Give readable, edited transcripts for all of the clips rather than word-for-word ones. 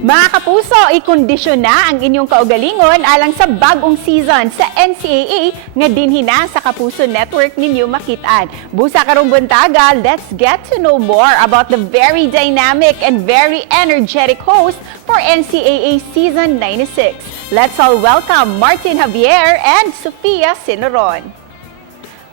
Mga kapuso, ikondisyon na ang inyong kaugalingon alang sa bagong season sa NCAA nga dinhina sa Kapuso Network ninyo makitaan. Busa karong buntaga, let's get to know more about the very dynamic and very energetic host for NCAA Season 96. Let's all welcome Martin Javier and Sofia Sinoron.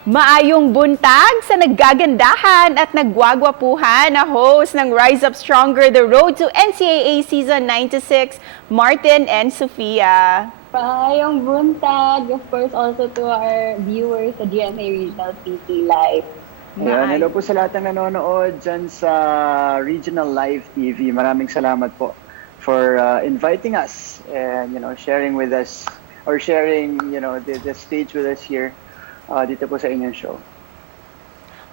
Maayong buntag sa naggagandahan at nagwagwapuhan na host ng Rise Up Stronger, The Road to NCAA Season 96, Martin and Sofia. Maayong buntag, of course, also to our viewers sa GMA Regional City Live. Ayan, hello po sa lahat ng nanonood dyan sa Regional Live TV. Maraming salamat po for inviting us and sharing with us or sharing the stage with us here. Dito po sa inyong show.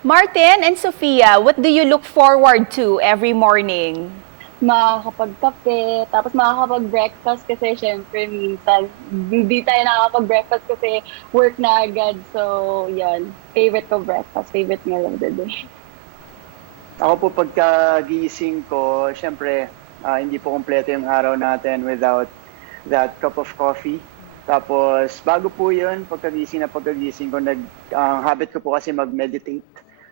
Martin and Sofia, what do you look forward to every morning? Makakapagkape, tapos makakapag-breakfast kasi syempre minsan hindi tayo nakakapag-breakfast kasi work na agad. So, yan. Favorite ko breakfast, favorite meal of the day. Ako po pagkagising ko, syempre hindi po kompleto yung araw natin without that cup of coffee. Tapos, bago po yun, pagkagising ko, habit ko po kasi mag-meditate.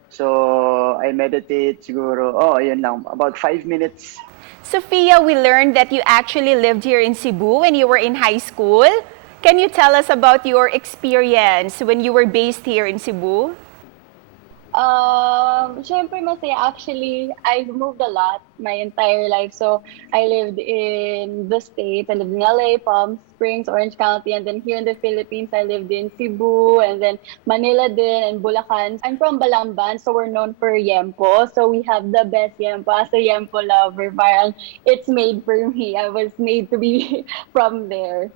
So, I meditate siguro, yun lang, about 5 minutes. Sofia, we learned that you actually lived here in Cebu when you were in high school. Can you tell us about your experience when you were based here in Cebu? Syempre masaya. Actually, I've moved a lot my entire life. So, I lived in the States. I lived in LA, Palm Springs, Orange County. And then here in the Philippines, I lived in Cebu and then Manila din and Bulacan. I'm from Balamban, so we're known for yempo. So, we have the best yempo. As a yempo lover, parang it's made for me. I was made to be from there.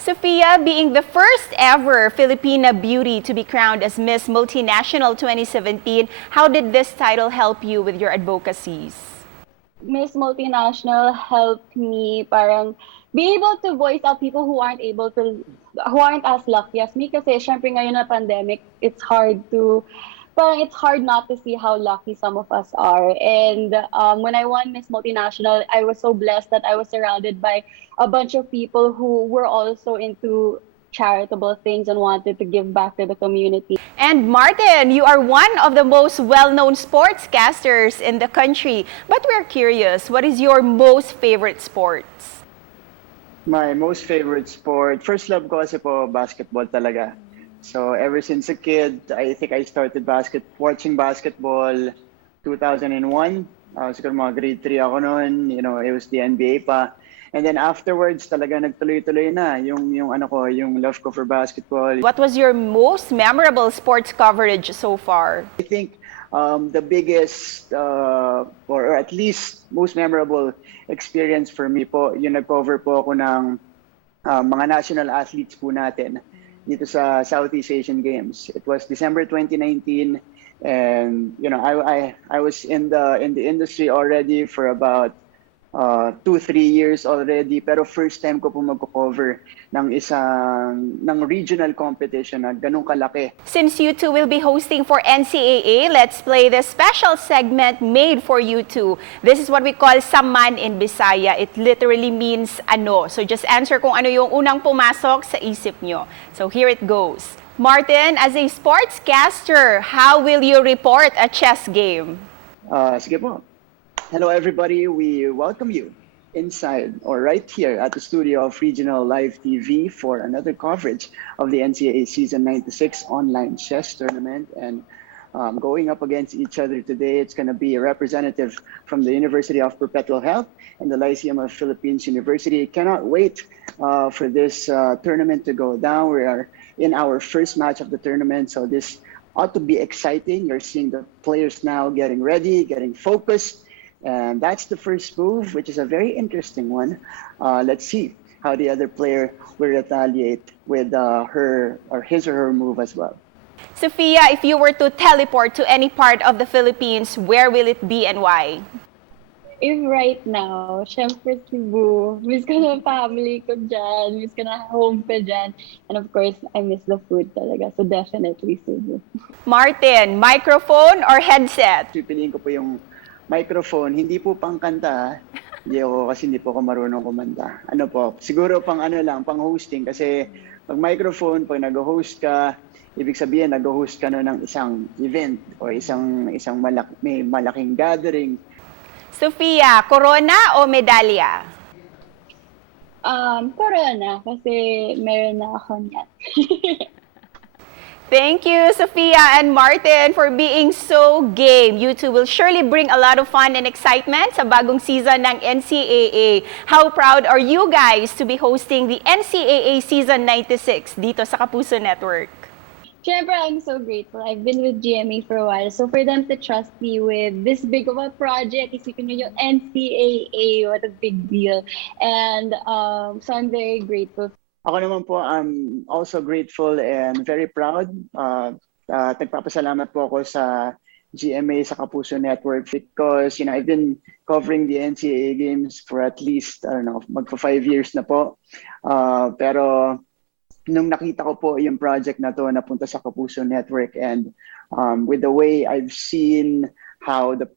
Sofia, being the first ever Filipina beauty to be crowned as Miss Multinational 2017, how did this title help you with your advocacies? Miss Multinational helped me parang be able to voice out people who aren't as lucky as me. Kasi syempre ngayon na pandemic, it's hard not to see how lucky some of us are. And when I won Miss Multinational, I was so blessed that I was surrounded by a bunch of people who were also into charitable things and wanted to give back to the community. And Martin, you are one of the most well-known sportscasters in the country. But we're curious, what is your most favorite sports? My most favorite sport, first love ko kasi po basketball talaga. So ever since a kid, I think I started watching basketball 2001. Siguro mga grade 3 ako noon, it was the NBA pa. And then afterwards, talaga nagtuloy-tuloy na yung love ko for basketball. What was your most memorable sports coverage so far? I think the biggest or at least most memorable experience for me po, yung nag-cover po ako ng mga national athletes po natin dito sa Southeast Asian Games. It was December 2019 and I was in the industry already for about 2-3 years already, pero first time ko po mag-cover ng regional competition na ganun kalaki. Since you two will be hosting for NCAA, let's play this special segment made for you two. This is what we call saman in Bisaya. It literally means ano. So just answer kung ano yung unang pumasok sa isip nyo. So here it goes. Martin, as a sportscaster, how will you report a chess game? Sige po. Hello everybody, we welcome you inside or right here at the studio of Regional Live TV for another coverage of the NCAA Season 96 online chess tournament. And going up against each other today, it's going to be a representative from the University of Perpetual Health and the Lyceum of Philippines University. Cannot wait for this tournament to go down. We are in our first match of the tournament, so this ought to be exciting. You're seeing the players now getting ready, getting focused. And that's the first move, which is a very interesting one. Let's see how the other player will retaliate with his or her move as well. Sofia, if you were to teleport to any part of the Philippines, where will it be and why? If right now, syempre Cebu, miss ko na family ko dyan, miss ko na home ko dyan, and of course, I miss the food talaga, so definitely Cebu. Martin, microphone or headset? Pipiliin ko po yung microphone, hindi po pangkanta. Hindi po ako marunong kumanta. Ano po, siguro pang ano lang, pang hosting kasi pag microphone, pag nag-host ka, ibig sabihin nag-host ka no ng isang event o may malaking gathering. Sofia, corona o medalya? Corona, kasi meron na ako niyan. Thank you, Sophia and Martin, for being so game. You two will surely bring a lot of fun and excitement sa bagong season ng NCAA. How proud are you guys to be hosting the NCAA Season 96 dito sa Kapuso Network? Siyempre, I'm so grateful. I've been with GMA for a while. So for them to trust me with this big of a project, isipin nyo yung NCAA, what a big deal. And so I'm very grateful. Ako naman po, I'm also grateful and very proud. Nagpapasalamat po ako sa GMA, sa Kapuso Network because, I've been covering the NCAA games for at least, magpa 5 years na po. Pero nung nakita ko po yung project na to napunta sa Kapuso Network and with the way I've seen how the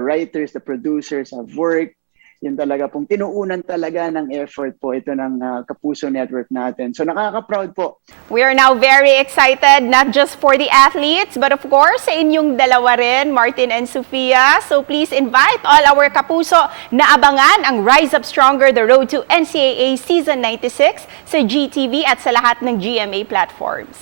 writers, the producers have worked, yun talaga pong tinuunan talaga ng effort po ito ng Kapuso Network natin. So nakaka-proud po. We are now very excited, not just for the athletes, but of course sa inyong dalawa rin, Martin and Sofia. So please invite all our Kapuso na abangan ang Rise Up Stronger, The Road to NCAA Season 96 sa GTV at sa lahat ng GMA platforms.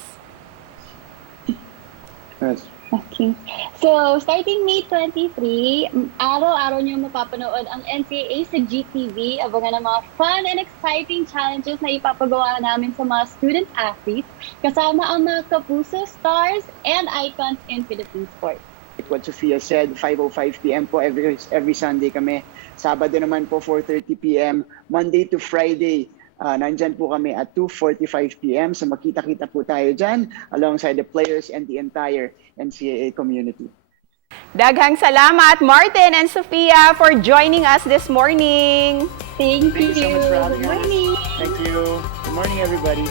Yes. Okay. So, starting May 23, araw-araw niyo mapapanood ang NCAA sa GTV. Abangan ang mga fun and exciting challenges na ipapagawa namin sa mga student-athletes, kasama ang mga Kapuso stars and icons in Philippine sports. What Sophia said, 5:05 p.m. po every Sunday kami. Sabado naman po 4:30 p.m. Monday to Friday. Nandyan po kami at 2:45 p.m. So makita-kita po tayo dyan alongside the players and the entire NCAA community. Daghang salamat, Martin and Sofia, for joining us this morning. Thank you. Thank you so much for having Good us. morning. Thank you. Good morning, everybody.